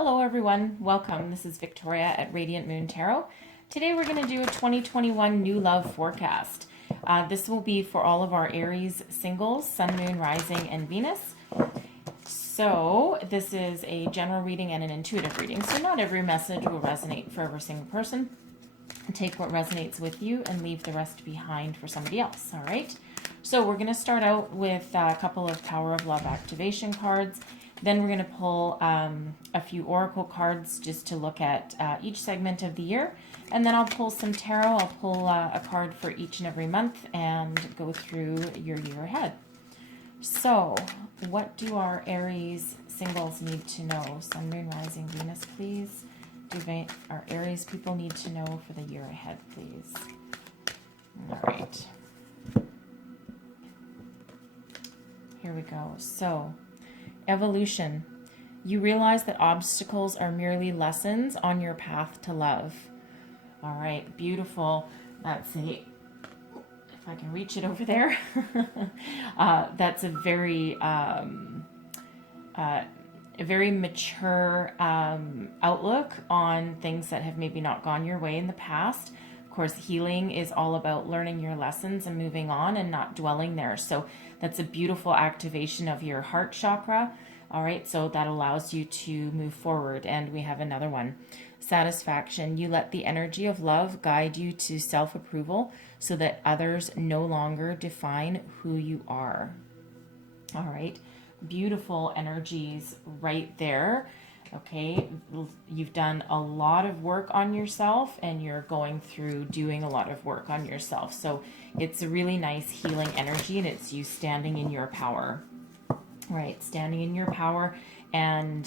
Hello everyone, welcome. This is Victoria at Radiant Moon Tarot. Today we're going to do a 2021 new love forecast. This will be for all of our Aries singles, Sun, Moon, Rising, and Venus. So this is a general reading and an intuitive reading. So not every message will resonate for every single person. Take what resonates with you and leave the rest behind for somebody else, all right? So we're going to start out with a couple of Power of Love activation cards. Then we're going to pull a few oracle cards just to look at each segment of the year. And then I'll pull some tarot. I'll pull a card for each and every month and go through your year ahead. So what do our Aries singles need to know? Sun, Moon, Rising, Venus, please. Do our Aries people need to know for the year ahead, please? All right. Here we go. So, evolution. You realize that obstacles are merely lessons on your path to love. All right, beautiful. Let's see if I can reach it over there. That's a very mature outlook on things that have maybe not gone your way in the past. Of course, healing is all about learning your lessons and moving on and not dwelling there. So that's a beautiful activation of your heart chakra. All right, so that allows you to move forward. And we have another one. Satisfaction. You let the energy of love guide you to self-approval so that others no longer define who you are. All right. Beautiful energies right there. Okay, you've done a lot of work on yourself and you're going through doing a lot of work on yourself. So it's a really nice healing energy and it's you standing in your power. Right, standing in your power and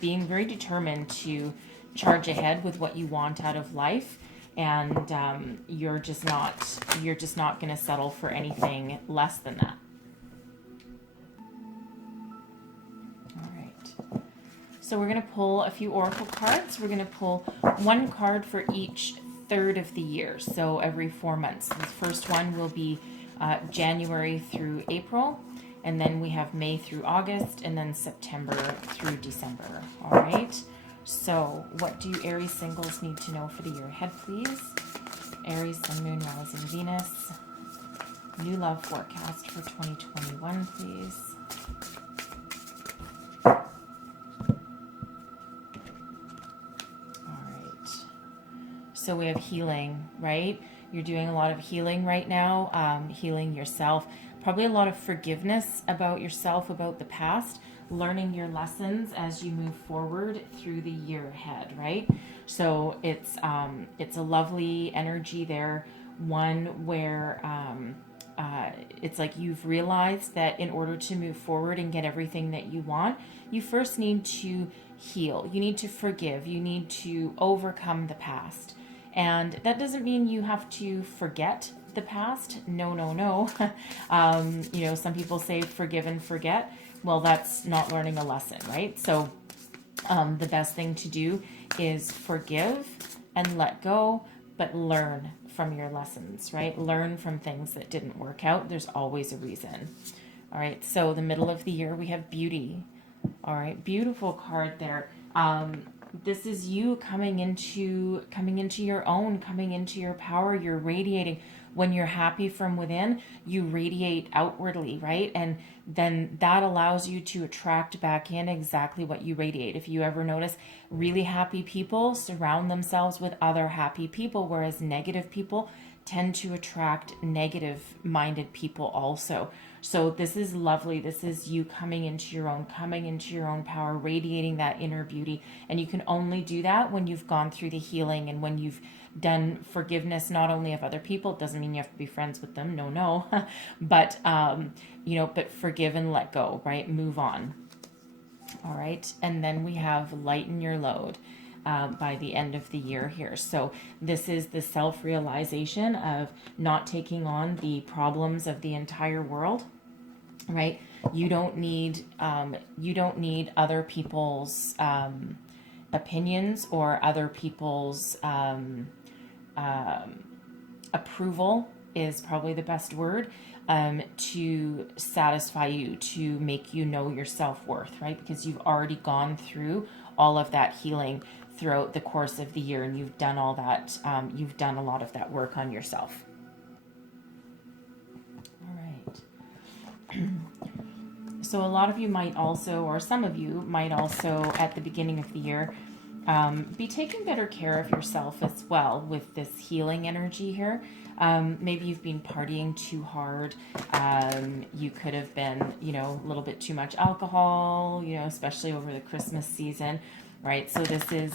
being very determined to charge ahead with what you want out of life. And you're just not going to settle for anything less than that. So we're going to pull a few oracle cards. We're going to pull one card for each third of the year, so every 4 months. The first one will be January through April, and then we have May through August, and then September through December. All right. So what do Aries singles need to know for the year ahead, please? Aries, Sun, Moon, Rising, Venus. New love forecast for 2021, please. So we have healing, right? You're doing a lot of healing right now, healing yourself. Probably a lot of forgiveness about yourself, about the past, learning your lessons as you move forward through the year ahead, right? So it's a lovely energy there, one where it's like you've realized that in order to move forward and get everything that you want, you first need to heal. You need to forgive. You need to overcome the past. And that doesn't mean you have to forget the past. No, no, no. Some people say forgive and forget. Well, that's not learning a lesson, right? So the best thing to do is forgive and let go, but learn from your lessons, right? Learn from things that didn't work out. There's always a reason. All right, so the middle of the year, we have beauty. All right, beautiful card there. This is you coming into your own, coming into your power. You're radiating. When you're happy from within, you radiate outwardly, right? And then that allows you to attract back in exactly what you radiate. If you ever notice, really happy people surround themselves with other happy people, whereas negative people tend to attract negative-minded people also. So this is lovely. This is you coming into your own power, radiating that inner beauty. And you can only do that when you've gone through the healing and when you've done forgiveness, not only of other people. It doesn't mean you have to be friends with them. No. But, but forgive and let go, right? Move on. All right. And then we have lighten your load. By the end of the year here. So this is the self-realization of not taking on the problems of the entire world, right? You don't need other people's opinions or other people's approval is probably the best word. To satisfy you, to make you know your self-worth, right? Because you've already gone through all of that healing throughout the course of the year, and you've done all that, you've done a lot of that work on yourself. All right. So a lot of you might also, or some of you might also, at the beginning of the year, be taking better care of yourself as well with this healing energy here. Maybe you've been partying too hard. You could have been, you know, a little bit too much alcohol, you know, especially over the Christmas season, right? So this is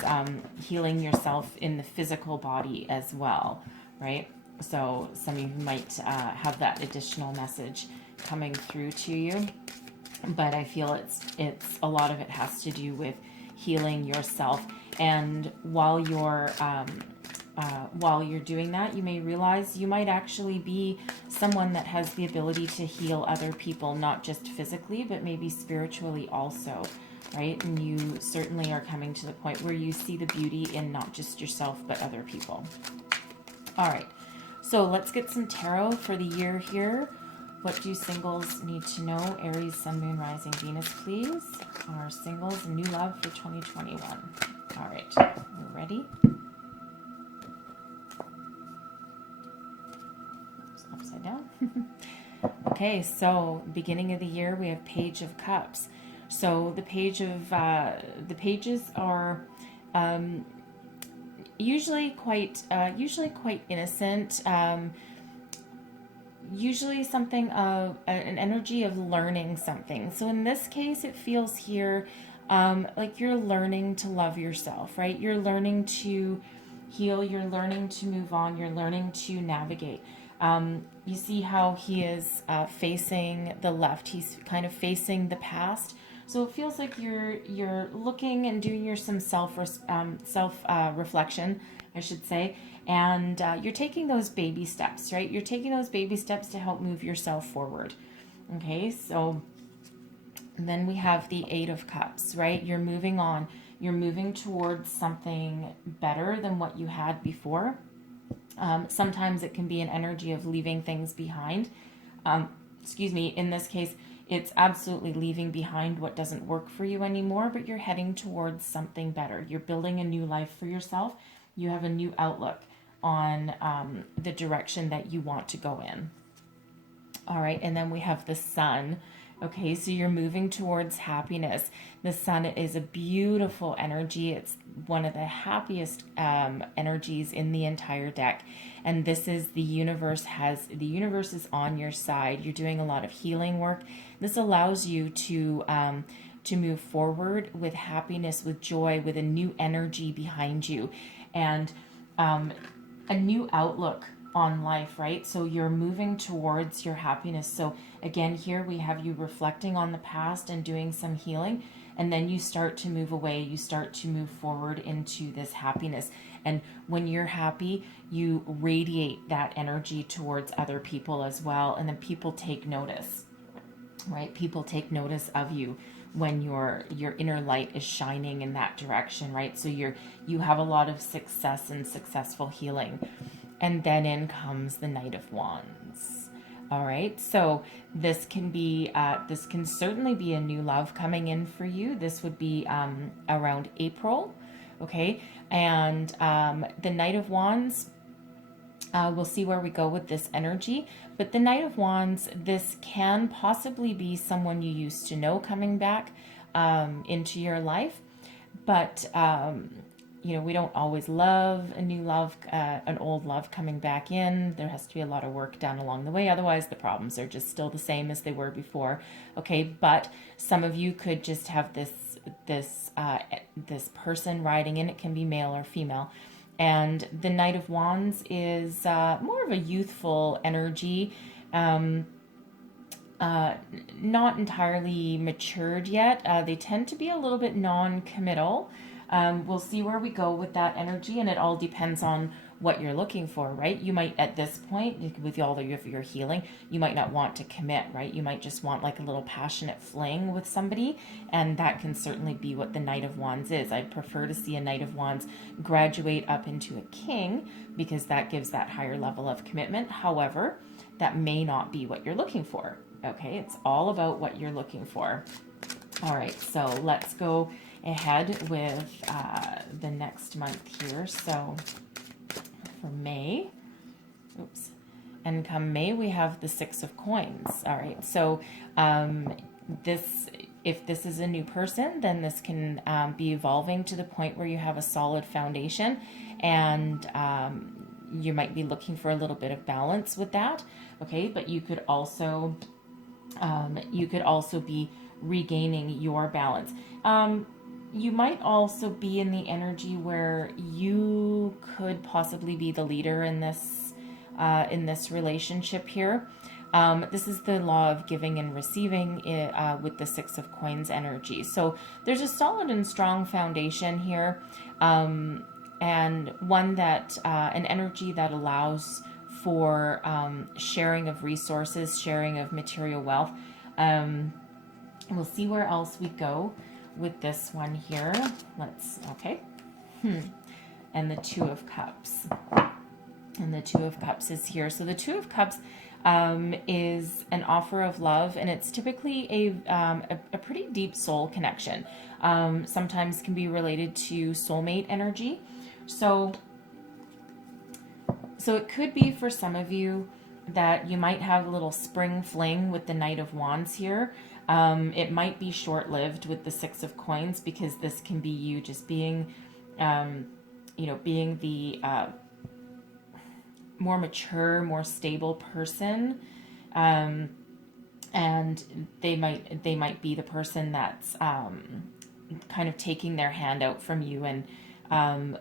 healing yourself in the physical body as well, right? So some of you might have that additional message coming through to you. But I feel it's a lot of it has to do with healing yourself. And while you're doing that, you may realize you might actually be someone that has the ability to heal other people, not just physically, but maybe spiritually also, right? And you certainly are coming to the point where you see the beauty in not just yourself, but other people. All right, so let's get some tarot for the year here. What do singles need to know? Aries, Sun, Moon, Rising, Venus, please. Are singles new love for 2021? All right, we're ready. It's upside down. Okay, so beginning of the year, we have Page of Cups. So the pages are usually quite innocent. Usually something of an energy of learning something. So in this case, it feels here like you're learning to love yourself, right? You're learning to heal, you're learning to move on, you're learning to navigate. You see how he is facing the left. He's kind of facing the past. So it feels like you're looking and doing your some self reflection, I should say. And you're taking those baby steps, right? You're taking those baby steps to help move yourself forward. Okay, so then we have the Eight of Cups, right? You're moving on. You're moving towards something better than what you had before. Sometimes it can be an energy of leaving things behind. In this case, it's absolutely leaving behind what doesn't work for you anymore, but you're heading towards something better. You're building a new life for yourself. You have a new outlook on the direction that you want to go in. All right, and then we have the Sun. Okay, so you're moving towards happiness. The Sun is a beautiful energy. It's one of the happiest energies in the entire deck. And this is the universe is on your side. You're doing a lot of healing work. This allows you to move forward with happiness, with joy, with a new energy behind you, and a new outlook on life, right? So you're moving towards your happiness. So again, here we have you reflecting on the past and doing some healing, and then you start to move away, you start to move forward into this happiness. And when you're happy, you radiate that energy towards other people as well, and then people take notice, right? People take notice of you when your inner light is shining in that direction, right? So you have a lot of success and successful healing. And then in comes the Knight of Wands. All right, so this can certainly be a new love coming in for you. This would be around April, okay? And the Knight of Wands, we'll see where we go with this energy. But the Knight of Wands, this can possibly be someone you used to know coming back into your life. But we don't always love a new love, an old love coming back in. There has to be a lot of work done along the way. Otherwise, the problems are just still the same as they were before. Okay, but some of you could just have this person riding in. It can be male or female. And the Knight of Wands is more of a youthful energy, not entirely matured yet. They tend to be a little bit non-committal. We'll see where we go with that energy, and it all depends on what you're looking for, right? You might, at this point, with all of your healing, you might not want to commit, right? You might just want like a little passionate fling with somebody, and that can certainly be what the Knight of Wands is. I'd prefer to see a Knight of Wands graduate up into a King, because that gives that higher level of commitment. However, that may not be what you're looking for, okay? It's all about what you're looking for. All right, so let's go ahead with the next month here. So for May, oops, and come May, we have the Six of Coins. All right, so if this is a new person, then this can be evolving to the point where you have a solid foundation, and you might be looking for a little bit of balance with that. Okay, but you could also be regaining your balance. You might also be in the energy where you could possibly be the leader in this relationship here. This is the law of giving and receiving with the Six of Coins energy. So there's a solid and strong foundation here, and one that an energy that allows for sharing of resources, sharing of material wealth. We'll see where else we go with this one here. Okay. And the Two of Cups. And the Two of Cups is here. So the Two of Cups is an offer of love, and it's typically a pretty deep soul connection. Sometimes can be related to soulmate energy. So it could be for some of you that you might have a little spring fling with the Knight of Wands here. It might be short-lived with the Six of Coins, because this can be you just being, being the more mature, more stable person, and they might be the person that's kind of taking their hand out from you and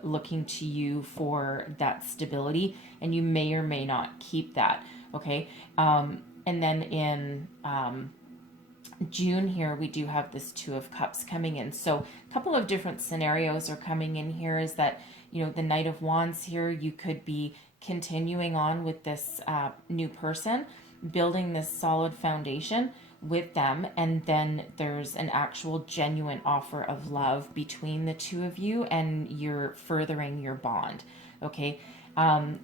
looking to you for that stability, and you may or may not keep that. Okay, and then in June here, we do have this Two of Cups coming in. So a couple of different scenarios are coming in here. Is that, the Knight of Wands here, you could be continuing on with this new person, building this solid foundation with them, and then there's an actual genuine offer of love between the two of you, and you're furthering your bond. Okay,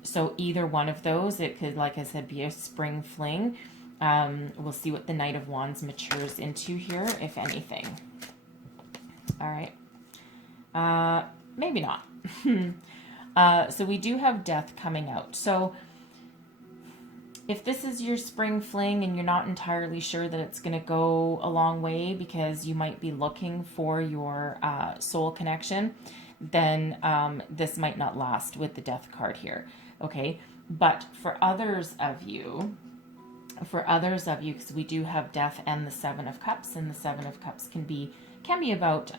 so either one of those, it could, like I said, be a spring fling. We'll see what the Knight of Wands matures into here, if anything. All right, maybe not. So we do have Death coming out. So if this is your spring fling and you're not entirely sure that it's going to go a long way, because you might be looking for your soul connection, then this might not last with the Death card here. Okay, but for others of you, because we do have Death and the Seven of Cups, and the Seven of Cups can be about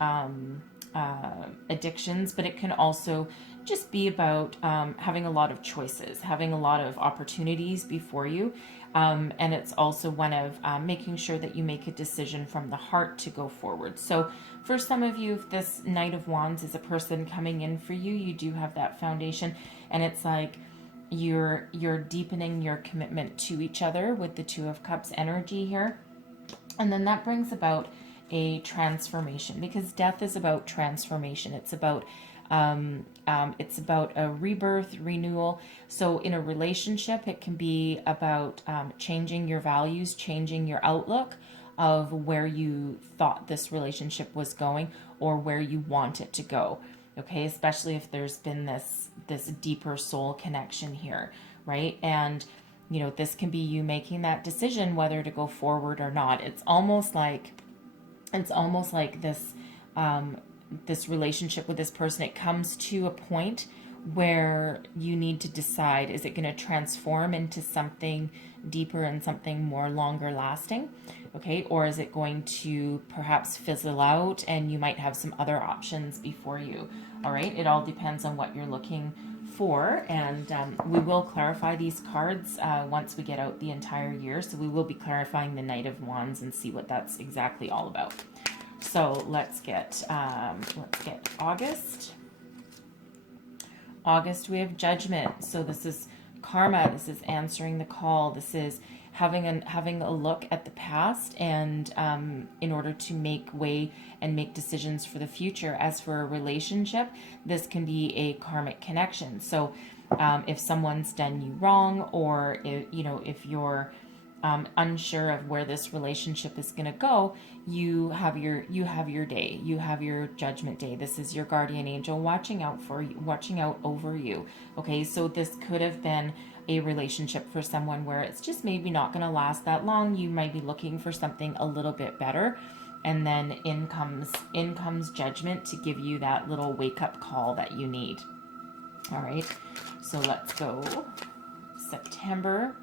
addictions, but it can also just be about having a lot of choices, having a lot of opportunities before you, and it's also one of making sure that you make a decision from the heart to go forward. So for some of you, if this Knight of Wands is a person coming in for you, you do have that foundation, and it's like you're deepening your commitment to each other with the Two of Cups energy here, and then that brings about a transformation, because Death is about transformation. It's about a rebirth, renewal. So in a relationship, it can be about changing your values, changing your outlook of where you thought this relationship was going, or where you want it to go. Okay, especially if there's been this deeper soul connection here, right? And this can be you making that decision whether to go forward or not. It's almost like this this relationship with this person, it comes to a point where you need to decide, is it going to transform into something deeper and something more longer lasting? Okay, or is it going to perhaps fizzle out, and you might have some other options before you? All right, it all depends on what you're looking for, and we will clarify these cards once we get out the entire year. So we will be clarifying the Knight of Wands and see what that's exactly all about. So let's get August. August, we have Judgment. So this is karma. This is answering the call. This is having a look at the past, and in order to make way and make decisions for the future. As for a relationship, this can be a karmic connection. So if someone's done you wrong, or if you're unsure of where this relationship is going to go, you have your day, you have your judgment day. This is your guardian angel watching out for you, watching out over you. Okay, so this could have been a relationship for someone where it's just maybe not going to last that long. You might be looking for something a little bit better, and then in comes judgment to give you that little wake up call that you need. All right, so let's go September.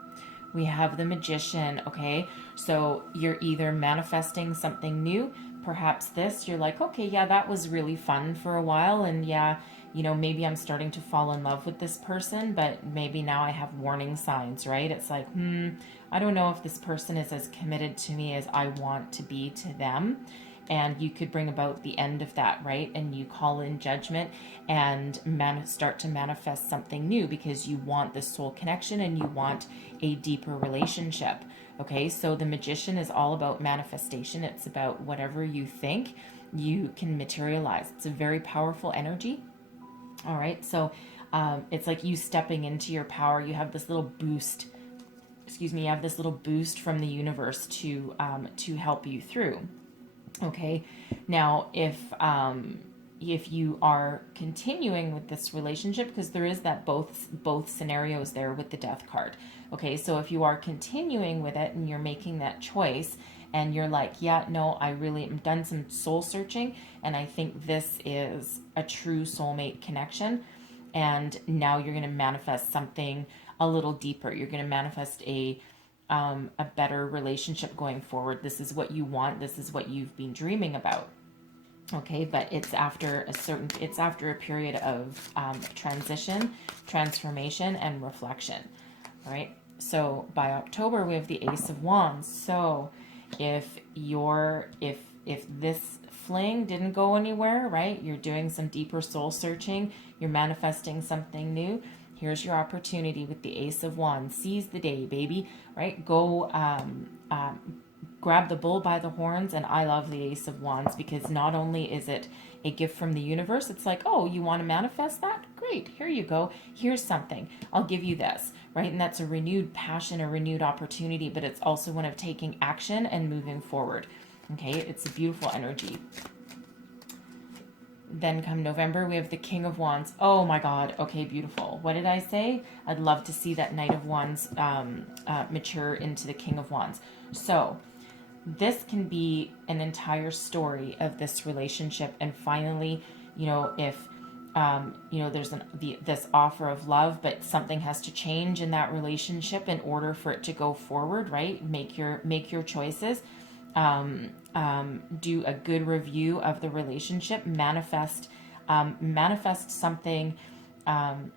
We have the Magician, okay? So you're either manifesting something new. Perhaps this, you're like, okay, yeah, that was really fun for a while. And yeah, you know, maybe I'm starting to fall in love with this person, but maybe now I have warning signs, right? It's like, I don't know if this person is as committed to me as I want to be to them. And you could bring about the end of that, right? And you call in judgment and start to manifest something new because you want this soul connection and you want a deeper relationship. Okay, so the Magician is all about manifestation. It's about whatever you think you can materialize. It's a very powerful energy. All right, so it's like you stepping into your power. You have this little boost. Excuse me. You have this little boost from the universe to help you through. Okay, now if you are continuing with this relationship, because there is that both scenarios there with the Death card. Okay, so if you are continuing with it and you're making that choice and you're like, yeah, no, I really am done some soul searching and I think this is a true soulmate connection, and now you're going to manifest something a little deeper. You're going to manifest a better relationship going forward. This is what you want. This is what you've been dreaming about. Okay, but it's after a period of transition, transformation, and reflection. All right. So by October we have the Ace of Wands. So if this fling didn't go anywhere, right? You're doing some deeper soul searching. You're manifesting something new. Here's your opportunity with the Ace of Wands. Seize the day, baby, right? Go grab the bull by the horns. And I love the Ace of Wands because not only is it a gift from the universe, it's like, oh, you want to manifest that? Great, here you go. Here's something. I'll give you this, right? And that's a renewed passion, a renewed opportunity, but it's also one of taking action and moving forward. Okay, it's a beautiful energy. Then come November, we have the King of Wands. Oh my God. Okay, beautiful. What did I say? I'd love to see that Knight of Wands mature into the King of Wands. So this can be an entire story of this relationship. And finally, you know, if, there's this offer of love, but something has to change in that relationship in order for it to go forward, right? Make your choices. Do a good review of the relationship, manifest something,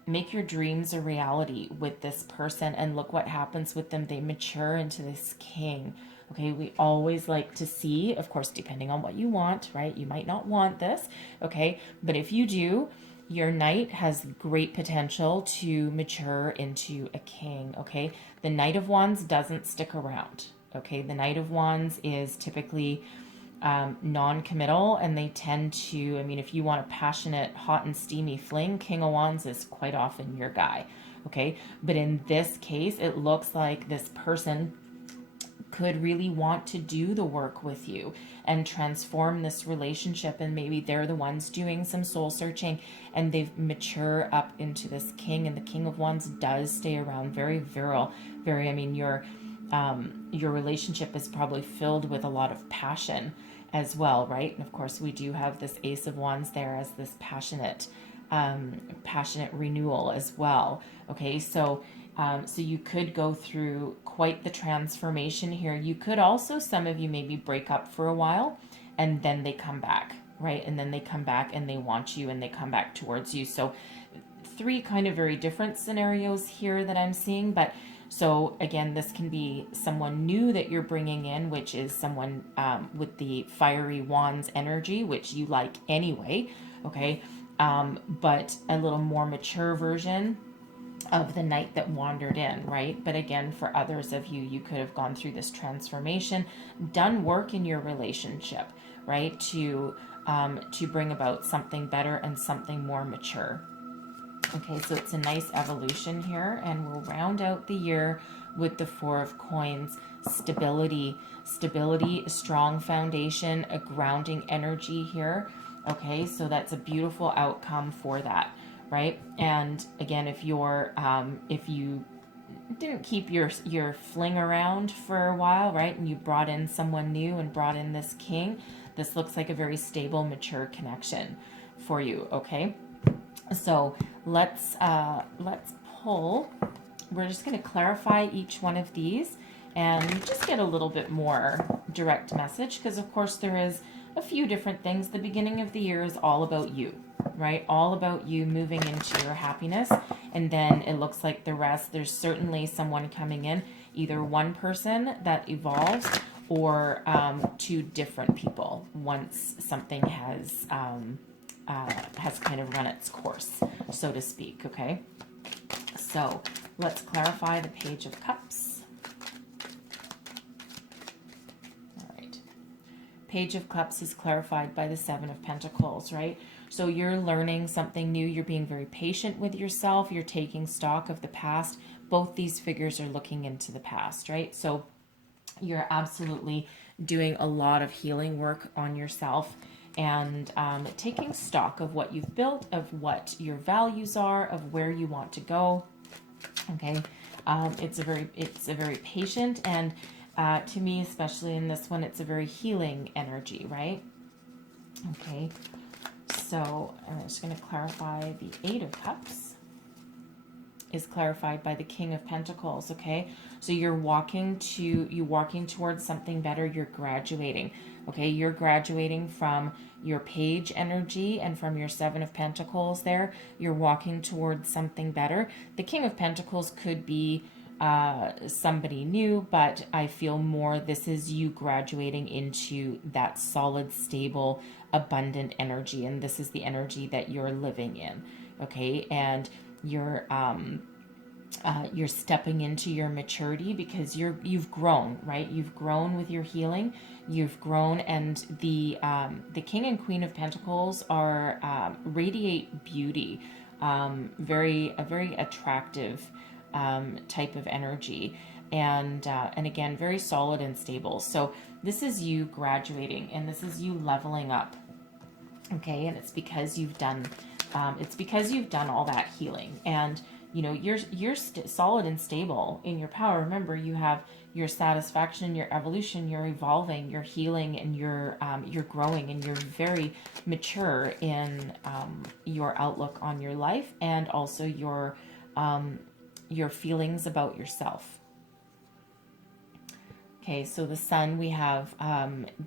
make your dreams a reality with this person, and look what happens with them. They mature into this king. Okay, we always like to see, of course, depending on what you want, right? You might not want this, okay? But if you do, your knight has great potential to mature into a king, okay? The Knight of Wands doesn't stick around. Okay, the Knight of Wands is typically non-committal, and they tend to, I mean, if you want a passionate, hot and steamy fling, King of Wands is quite often your guy. Okay, but in this case, it looks like this person could really want to do the work with you and transform this relationship, and maybe they're the ones doing some soul searching and they've mature up into this king, and the King of Wands does stay around. Very virile, very, I mean, your relationship is probably filled with a lot of passion as well, right? And of course we do have this Ace of Wands there as this passionate renewal as well. Okay, so you could go through quite the transformation here. You could also, some of you maybe break up for a while and then they come back, right? And then they come back and they want you and they come back towards you. So 3 kind of very different scenarios here that I'm seeing, but so again, this can be someone new that you're bringing in, which is someone with the fiery wands energy, which you like anyway, okay? But a little more mature version of the knight that wandered in, right? But again, for others of you, you could have gone through this transformation, done work in your relationship, right? To bring about something better and something more mature. Okay, so it's a nice evolution here, and we'll round out the year with the 4 of Coins. stability, a strong foundation, a grounding energy here. Okay, so that's a beautiful outcome for that, right? And again, if you didn't keep your fling around for a while, right, and you brought in someone new and brought in this king, this looks like a very stable, mature connection for you. Okay, so let's pull. We're just going to clarify each one of these and just get a little bit more direct message, because of course there is a few different things. The beginning of the year is all about you, right? All about you moving into your happiness. And then it looks like the rest, there's certainly someone coming in, either one person that evolves or two different people once something has kind of run its course, so to speak. Okay, so let's clarify the Page of Cups. Page of Cups is clarified by the Seven of Pentacles, right? So you're learning something new. You're being very patient with yourself. You're taking stock of the past. Both these figures are looking into the past, right? So you're absolutely doing a lot of healing work on yourself and taking stock of what you've built, of what your values are, of where you want to go. Okay, it's a very patient and to me, especially in this one, it's a very healing energy, right? Okay, so I'm just going to clarify the Eight of Cups is clarified by the King of Pentacles. Okay, so you're walking towards something better. You're graduating. Okay, you're graduating from your Page energy and from your Seven of Pentacles there. You're walking towards something better. The King of Pentacles could be somebody new, but I feel more this is you graduating into that solid, stable, abundant energy, and this is the energy that you're living in. Okay, and you're stepping into your maturity because you've grown, right? You've grown with your healing. You've grown, and the King and Queen of Pentacles are radiate beauty, a very attractive type of energy, and again, very solid and stable. So this is you graduating, and this is you leveling up. Okay, and it's because you've done all that healing, and you know you're solid and stable in your power. Remember, you have your satisfaction, your evolution, you're evolving, you're healing, and you're growing, and you're very mature in your outlook on your life, and also your feelings about yourself. Okay, so the Sun, we have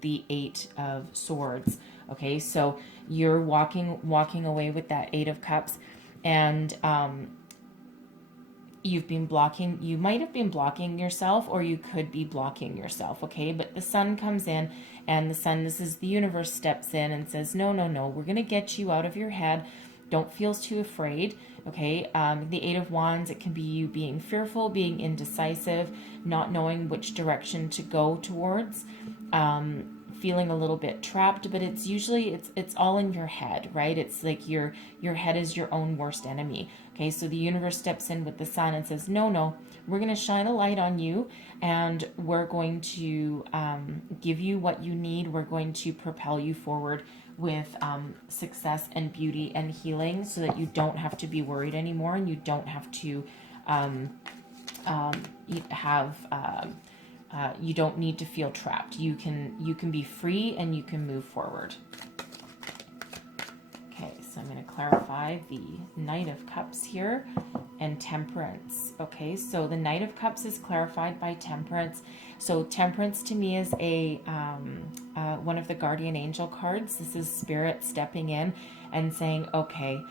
the Eight of Swords. Okay, so you're walking away with that Eight of Cups, and you might have been blocking yourself, or you could be blocking yourself. Okay, but the Sun comes in, and this is the universe steps in and says, no, we're going to get you out of your head. Don't feel too afraid. Okay, the Eight of Wands, it can be you being fearful, being indecisive, not knowing which direction to go towards, feeling a little bit trapped, but it's usually it's all in your head, right? It's like your head is your own worst enemy. Okay, so the universe steps in with the Sun and says, no, we're going to shine a light on you, and we're going to give you what you need. We're going to propel you forward with success and beauty and healing, so that you don't have to be worried anymore, and you don't have to you don't need to feel trapped. You can be free, and you can move forward. Okay, so I'm going to clarify the Knight of Cups here and Temperance. Okay, so the Knight of Cups is clarified by Temperance. So Temperance to me is one of the guardian angel cards. This is Spirit stepping in and saying, okay,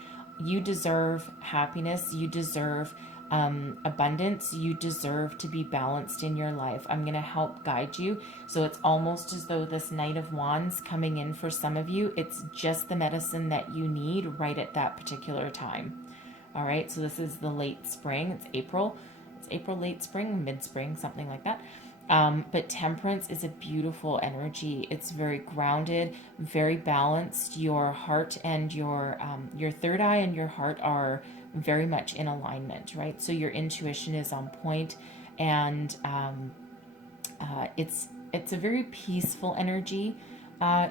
you deserve happiness, you deserve abundance, you deserve to be balanced in your life. I'm going to help guide you. So it's almost as though this Knight of Wands coming in for some of you, it's just the medicine that you need right at that particular time. All right, so this is the late spring. It's April, late spring, mid-spring, something like that. But Temperance is a beautiful energy. It's very grounded, very balanced. Your heart and your third eye and your heart are very much in alignment, right? So your intuition is on point, and it's a very peaceful energy,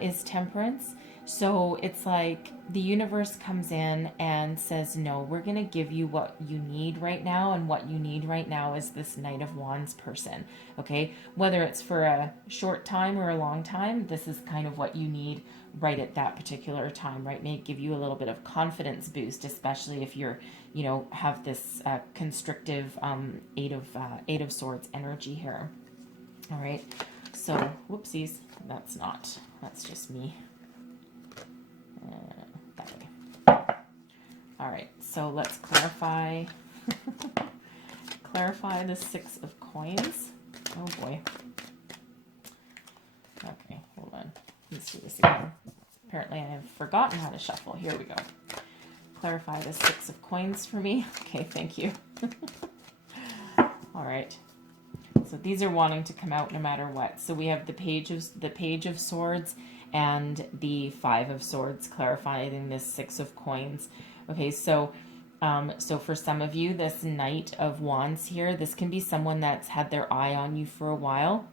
is Temperance. So it's like the universe comes in and says, no, we're going to give you what you need right now. And what you need right now is this Knight of Wands person. Okay. Whether it's for a short time or a long time, this is kind of what you need right at that particular time, right? May give you a little bit of confidence boost, especially if you're, you know, have this constrictive eight of Swords energy here. All right. So, whoopsies. That's just me. That way. All right, so let's clarify the Six of Coins. Oh boy. Okay, hold on. Let's do this again. Apparently I have forgotten how to shuffle. Here we go. Clarify the Six of Coins for me. Okay, thank you. All right. So these are wanting to come out no matter what. So we have the Page of Swords and the Five of Swords, clarifying this Six of Coins. Okay, so so for some of you, this Knight of Wands here, this can be someone that's had their eye on you for a while.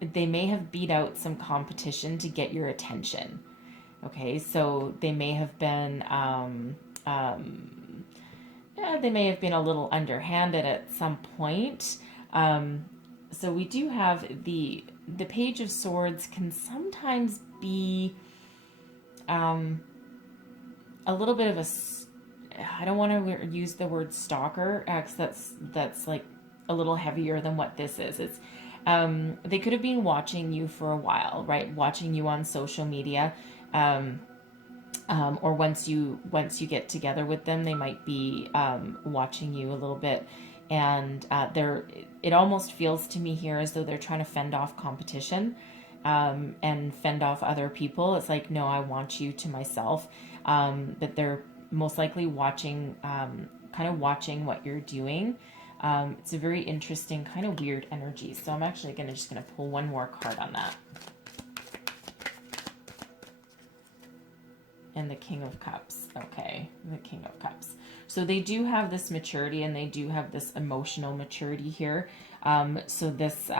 They may have beat out some competition to get your attention. Okay, so they may have been they may have been a little underhanded at some point. So we do have the Page of Swords can sometimes be a little bit of a, I don't want to use the word stalker, because that's like a little heavier than what this is. It's they could have been watching you for a while, right? Watching you on social media. Or once you get together with them, they might be watching you a little bit, and it almost feels to me here as though they're trying to fend off competition, and fend off other people. It's like, no, I want you to myself. But they're most likely watching, kind of watching what you're doing. It's a very interesting, kind of weird energy. So I'm actually just gonna pull one more card on that. And the King of Cups. Okay, the King of Cups. So they do have this maturity, and they do have this emotional maturity here. So this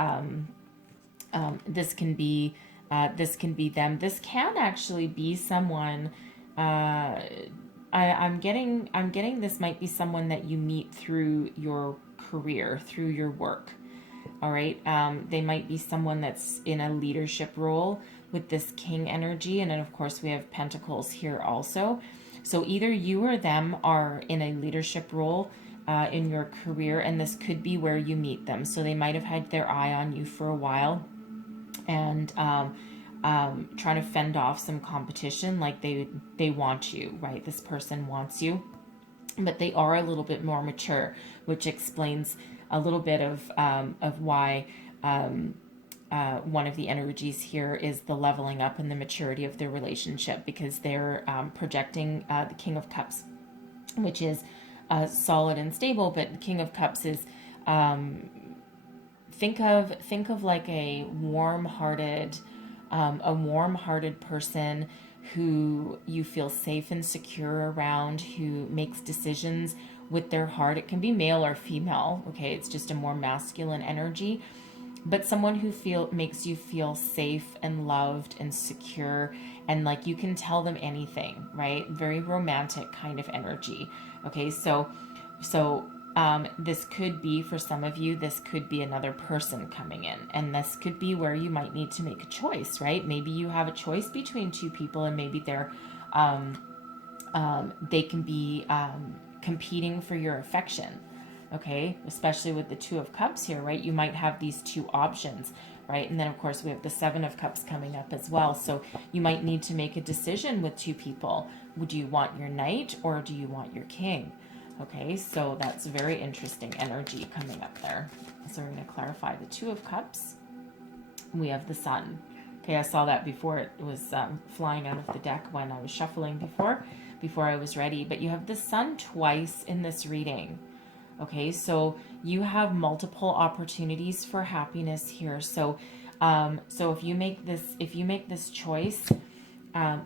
this can be them. This can actually be someone. I'm getting this might be someone that you meet through your career, through your work. All right. They might be someone that's in a leadership role with this King energy. And then of course we have Pentacles here also. So either you or them are in a leadership role in your career, and this could be where you meet them. So they might have had their eye on you for a while, and trying to fend off some competition, like they want you, right? This person wants you, but they are a little bit more mature, which explains a little bit of why one of the energies here is the leveling up and the maturity of their relationship, because they're projecting the King of Cups, which is solid and stable. But King of Cups is think of like a warm-hearted person who you feel safe and secure around, who makes decisions with their heart. It can be male or female, okay? It's just a more masculine energy, but someone who makes you feel safe and loved and secure, and like you can tell them anything, right? Very romantic kind of energy. Okay, so this could be, for some of you, this could be another person coming in, and this could be where you might need to make a choice, right? Maybe you have a choice between two people, and maybe they're they can be competing for your affection. Okay, especially with the Two of Cups here, right? You might have these two options, right? And then of course we have the Seven of Cups coming up as well. So you might need to make a decision with two people. Would you want your Knight, or do you want your King? Okay, so that's very interesting energy coming up there. So we're going to clarify the Two of Cups. We have the Sun. Okay, I saw that before it was flying out of the deck when I was shuffling before I was ready. But you have the Sun twice in this reading. Okay, so you have multiple opportunities for happiness here. So, so if you make this choice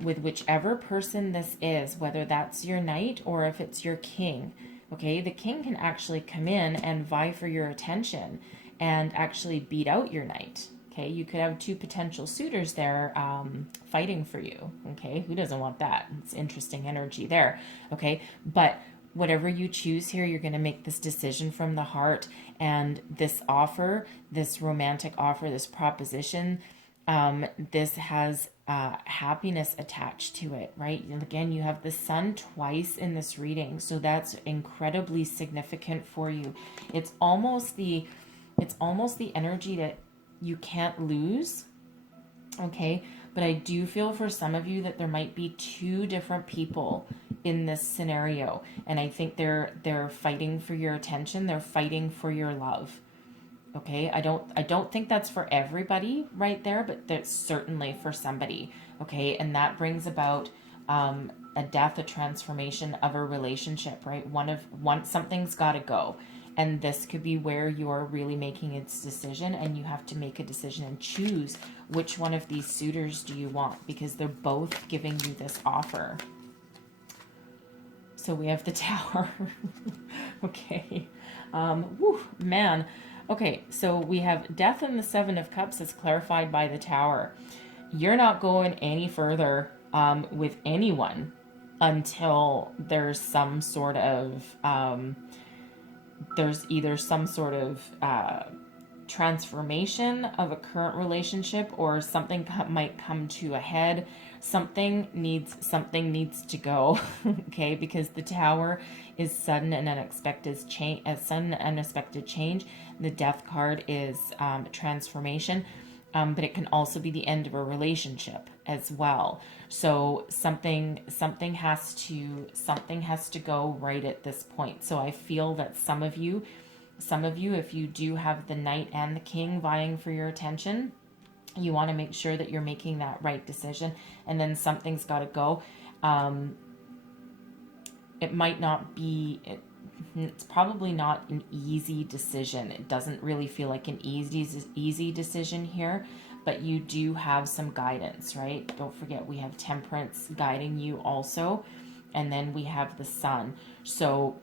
with whichever person this is, whether that's your Knight or if it's your King, Okay, the king can actually come in and vie for your attention and actually beat out your knight. Okay, you could have two potential suitors there fighting for you. Okay, who doesn't want that? It's interesting energy there. Okay, but whatever you choose here, you're going to make this decision from the heart. And this offer, this romantic offer, this proposition, this has happiness attached to it, right? And again, you have the sun twice in this reading, so that's incredibly significant for you. It's almost the energy that you can't lose. Okay, but I do feel for some of you that there might be two different people in this scenario, and I think they're fighting for your attention, they're fighting for your love. Okay, I don't think that's for everybody right there, but that's certainly for somebody. Okay, and that brings about a death, a transformation of a relationship, right? Something's got to go, and this could be where you're really making its decision, and you have to make a decision and choose which one of these suitors do you want, because they're both giving you this offer. So we have the Tower. Okay, man. Okay, so we have death and the Seven of Cups is clarified by the Tower. You're not going any further with anyone until there's some sort of there's either some sort of transformation of a current relationship, or something might come to a head. Something needs to go. Okay, because the Tower is sudden and unexpected change. The Death card is transformation, but it can also be the end of a relationship as well. So something has to go right at this point. So I feel that some of you, if you do have the Knight and the King vying for your attention, you want to make sure that you're making that right decision, and then something's got to go. It might not be, it's probably not an easy decision. It doesn't really feel like an easy decision here, but you do have some guidance, right? Don't forget, we have Temperance guiding you also, and then we have the Sun. So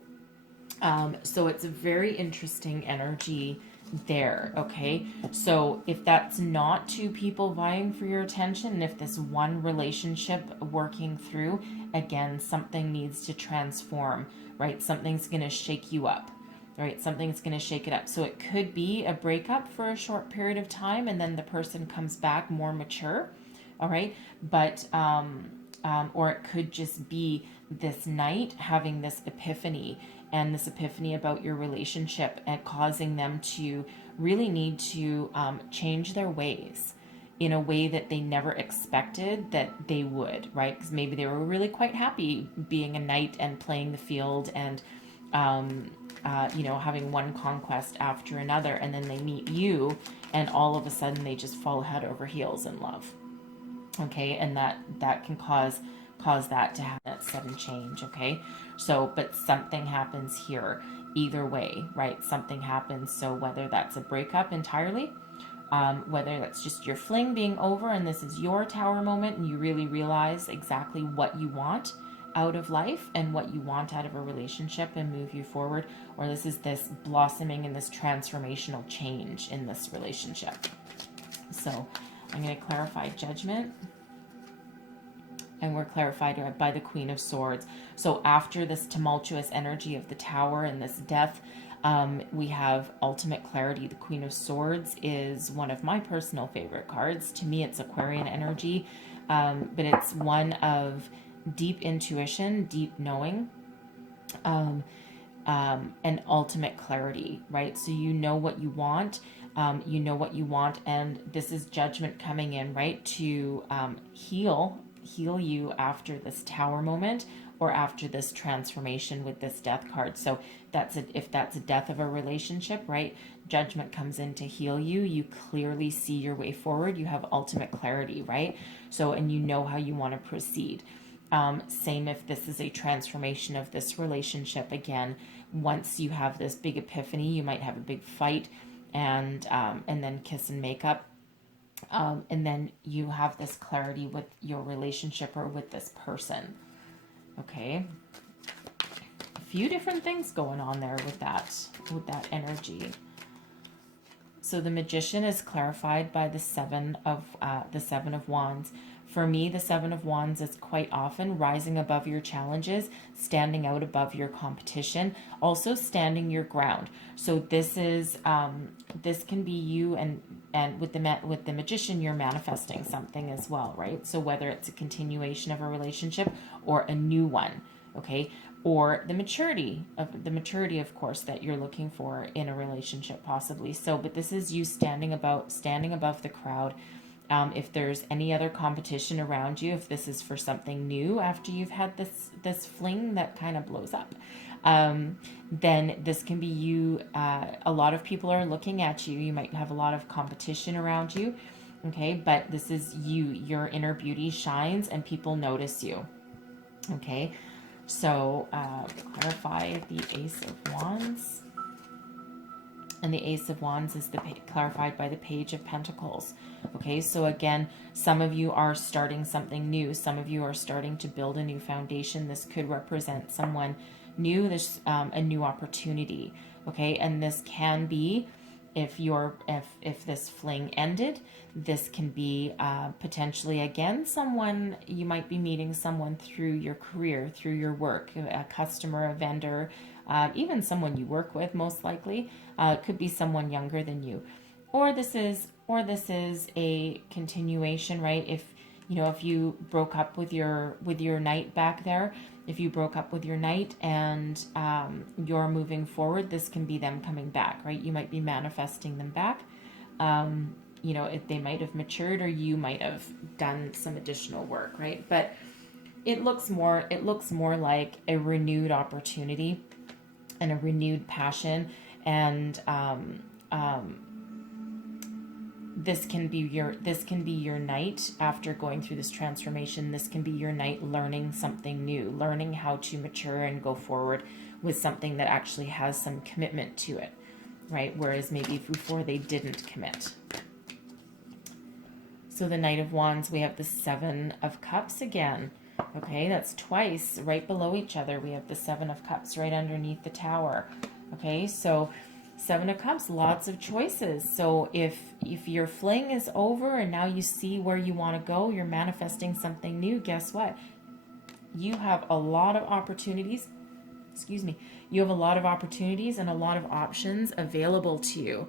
it's a very interesting energy there. Okay, so if that's not two people vying for your attention, and if this one relationship working through, again, something needs to transform, right? Something's going to shake you up, right? Something's going to shake it up. So it could be a breakup for a short period of time, and then the person comes back more mature, all right? But or it could just be this Knight having this epiphany, and this epiphany about your relationship, and causing them to really need to change their ways in a way that they never expected that they would, right? Because maybe they were really quite happy being a Knight and playing the field and, having one conquest after another, and then they meet you, and all of a sudden they just fall head over heels in love. Okay, and that can cause that to happen, that sudden change. Okay, so but something happens here either way, right? Something happens. So whether that's a breakup entirely, whether that's just your fling being over and this is your Tower moment, and you really realize exactly what you want out of life and what you want out of a relationship and move you forward, or this is this blossoming and this transformational change in this relationship. So I'm going to clarify Judgment, and we're clarified by the Queen of Swords. So after this tumultuous energy of the Tower and this death, we have ultimate clarity. The Queen of Swords is one of my personal favorite cards. To me, it's Aquarian energy, but it's one of deep intuition, deep knowing, and ultimate clarity, right? So you know what you want. And this is Judgment coming in, right, to heal you after this Tower moment, or after this transformation with this Death card. So if that's a death of a relationship, right, Judgment comes in to heal you. You clearly see your way forward. You have ultimate clarity, right? So, and you know how you want to proceed. Same if this is a transformation of this relationship. Again, once you have this big epiphany, you might have a big fight, and then kiss and make up. And then you have this clarity with your relationship or with this person. Okay. few different things going on there with that energy. So the Magician is clarified by the Seven of Wands. For me, the Seven of Wands is quite often rising above your challenges, standing out above your competition, also standing your ground. So this is this can be you, and with the Magician, you're manifesting something as well, right? So whether it's a continuation of a relationship or a new one, okay, or the maturity of course that you're looking for in a relationship possibly. So, but this is you standing above the crowd. If there's any other competition around you, if this is for something new after you've had this fling that kind of blows up, then this can be you. A lot of people are looking at you. You might have a lot of competition around you, okay? But this is you. Your inner beauty shines and people notice you, okay? So clarify the Ace of Wands. And the Ace of Wands is clarified by the Page of Pentacles. Okay, so again, some of you are starting something new. Some of you are starting to build a new foundation. This could represent someone new, a new opportunity. Okay, and this can be, if this fling ended, this can be potentially again someone, you might be meeting someone through your career, through your work, a customer, a vendor, even someone you work with, most likely. It could be someone younger than you, or this is a continuation, right? If you broke up with your knight back there, if you broke up with your knight and you're moving forward, this can be them coming back, right? You might be manifesting them back. If they might have matured, or you might have done some additional work, right? But it looks more like a renewed opportunity and a renewed passion, and this can be your knight after going through this transformation. This can be your knight learning something new, learning how to mature and go forward with something that actually has some commitment to it, right? Whereas maybe before they didn't commit. So the Knight of Wands, we have the Seven of Cups again. Okay, that's twice right below each other. We have the Seven of Cups right underneath the Tower. Okay, so Seven of Cups, lots of choices. So if your fling is over and now you see where you want to go, you're manifesting something new, guess what? You have a lot of opportunities. You have a lot of opportunities and a lot of options available to you.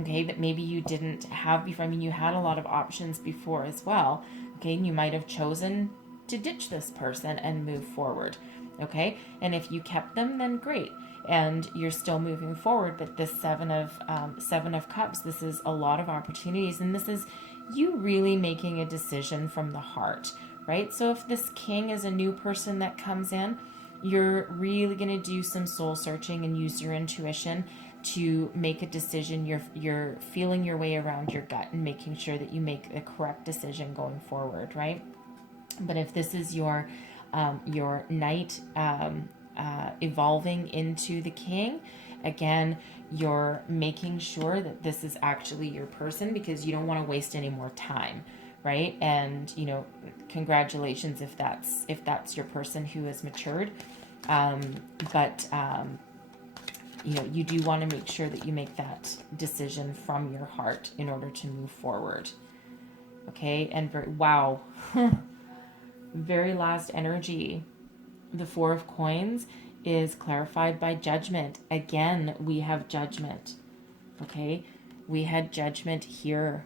Okay, that maybe you didn't have before. I mean, you had a lot of options before as well. Okay, and you might have chosen to ditch this person and move forward. Okay, and if you kept them, then great, and you're still moving forward. But this Seven of Cups, this is a lot of opportunities, and this is you really making a decision from the heart, right? So if this King is a new person that comes in, you're really going to do some soul searching and use your intuition to make a decision. You're feeling your way around your gut and making sure that you make the correct decision going forward, right? But if this is your knight evolving into the King, again, you're making sure that this is actually your person, because you don't want to waste any more time, right? And congratulations if that's your person who has matured, but you do want to make sure that you make that decision from your heart in order to move forward. Okay, and wow. Very last energy, the Four of Coins, is clarified by Judgment. Again, we have Judgment. Okay, we had Judgment here.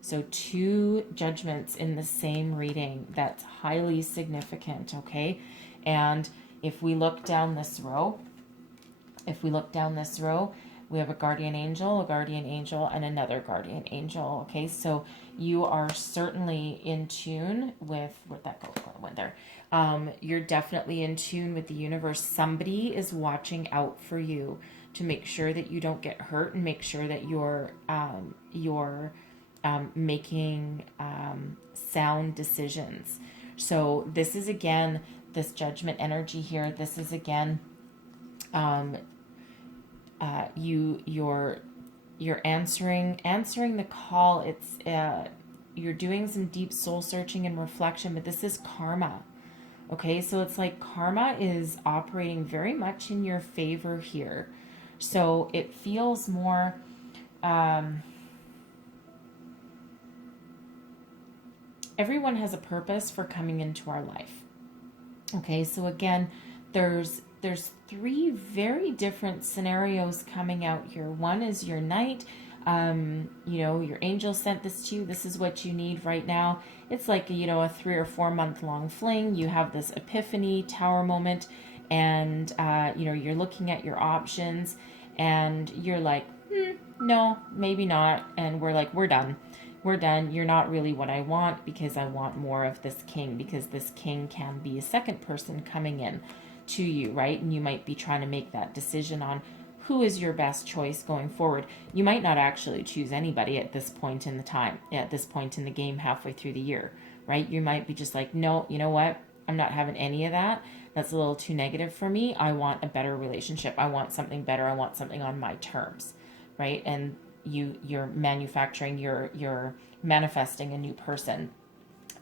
So 2 judgments in the same reading. That's highly significant. Okay, and if we look down this row, we have a guardian angel, and another guardian angel. Okay, so you are certainly in tune with, where'd that go? Went there. You're definitely in tune with the universe. Somebody is watching out for you to make sure that you don't get hurt, and make sure that you're making sound decisions. So this is again this Judgment energy here. This is again you're answering the call. It's you're doing some deep soul searching and reflection, but this is karma. Okay, so it's like karma is operating very much in your favor here. So it feels more, everyone has a purpose for coming into our life. Okay, so again, there's three very different scenarios coming out here. One is your knight. Your angel sent this to you. This is what you need right now. It's like, a 3 or 4 month long fling. You have this epiphany tower moment, and, you're looking at your options, and you're like, no, maybe not. And we're like, we're done. We're done. You're not really what I want, because I want more of this king, because this king can be a second person coming in to you, right? And you might be trying to make that decision on who is your best choice going forward. You might not actually choose anybody at this point in the time, at this point in the game, halfway through the year, right? You might be just like, no, you know what? I'm not having any of that. That's a little too negative for me. I want a better relationship. I want something better. I want something on my terms, right? And you're manufacturing, you're manifesting a new person,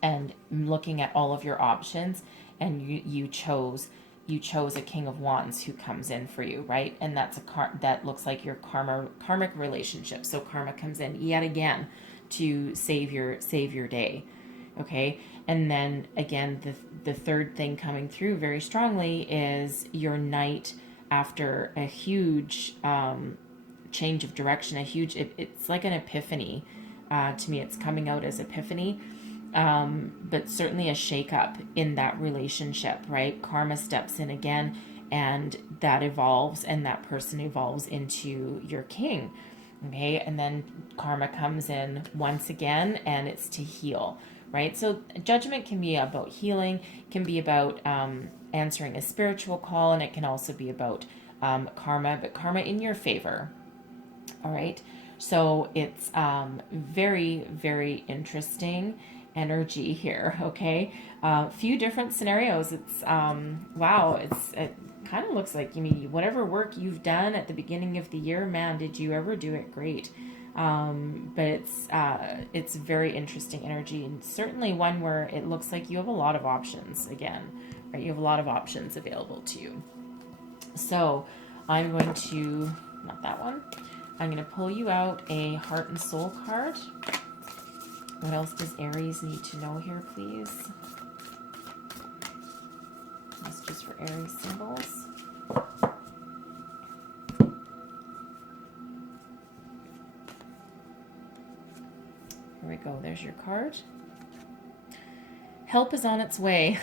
and looking at all of your options, and you chose a king of wands who comes in for you, right? And that looks like your karmic relationship. So karma comes in yet again to save your day. Okay, and then again, the third thing coming through very strongly is your knight, after a huge change of direction, it's like an epiphany. To me, it's coming out as epiphany, but certainly a shakeup in that relationship, right? Karma steps in again, and that evolves, and that person evolves into your king. Okay, and then karma comes in once again, and it's to heal, right? So judgment can be about healing, can be about answering a spiritual call, and it can also be about karma, but karma in your favor. All right, so it's very, very interesting energy here. Okay, few different scenarios. It's wow, it kind of looks like, whatever work you've done at the beginning of the year, man, did you ever do it great. But it's very interesting energy, and certainly one where it looks like you have a lot of options again, right? You have a lot of options available to you. So I'm going to, not that one, I'm going to pull you out a heart and soul card. What else does Aries need to know here, please? Messages for Aries singles. Here we go. There's your card. Help is on its way.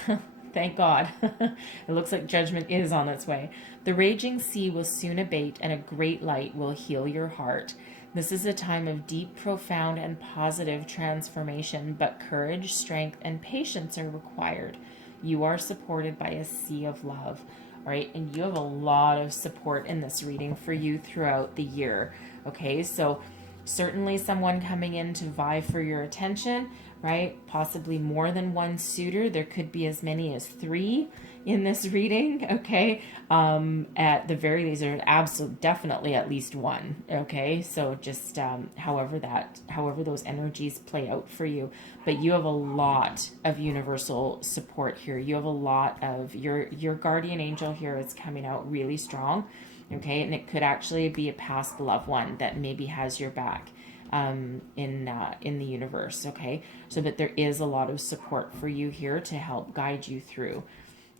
Thank God. It looks like judgment is on its way. The raging sea will soon abate, and a great light will heal your heart. This is a time of deep, profound, and positive transformation, but courage, strength, and patience are required. You are supported by a sea of love, all right? And you have a lot of support in this reading for you throughout the year, okay? So certainly someone coming in to vie for your attention, right? Possibly more than one suitor. There could be as many as 3 in this reading, okay? At the very least, there's absolutely, definitely at least 1, okay? So just however those energies play out for you. But you have a lot of universal support here. You have a lot of, your guardian angel here is coming out really strong, okay? And it could actually be a past loved one that maybe has your back in the universe, okay? So that there is a lot of support for you here to help guide you through,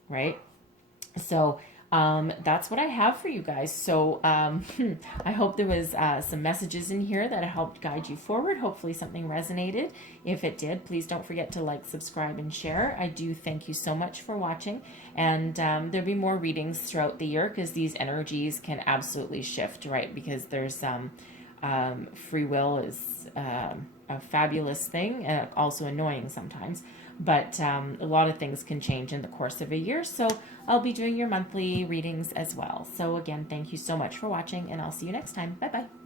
right? So that's what I have for you guys. So I hope there was some messages in here that helped guide you forward. Hopefully something resonated. If it did, please don't forget to like, subscribe, and share. I do thank you so much for watching. And there'll be more readings throughout the year, because these energies can absolutely shift, right? Because there's free will is a fabulous thing, and also annoying sometimes, but a lot of things can change in the course of a year. So I'll be doing your monthly readings as well. So again, thank you so much for watching, and I'll see you next time. Bye bye.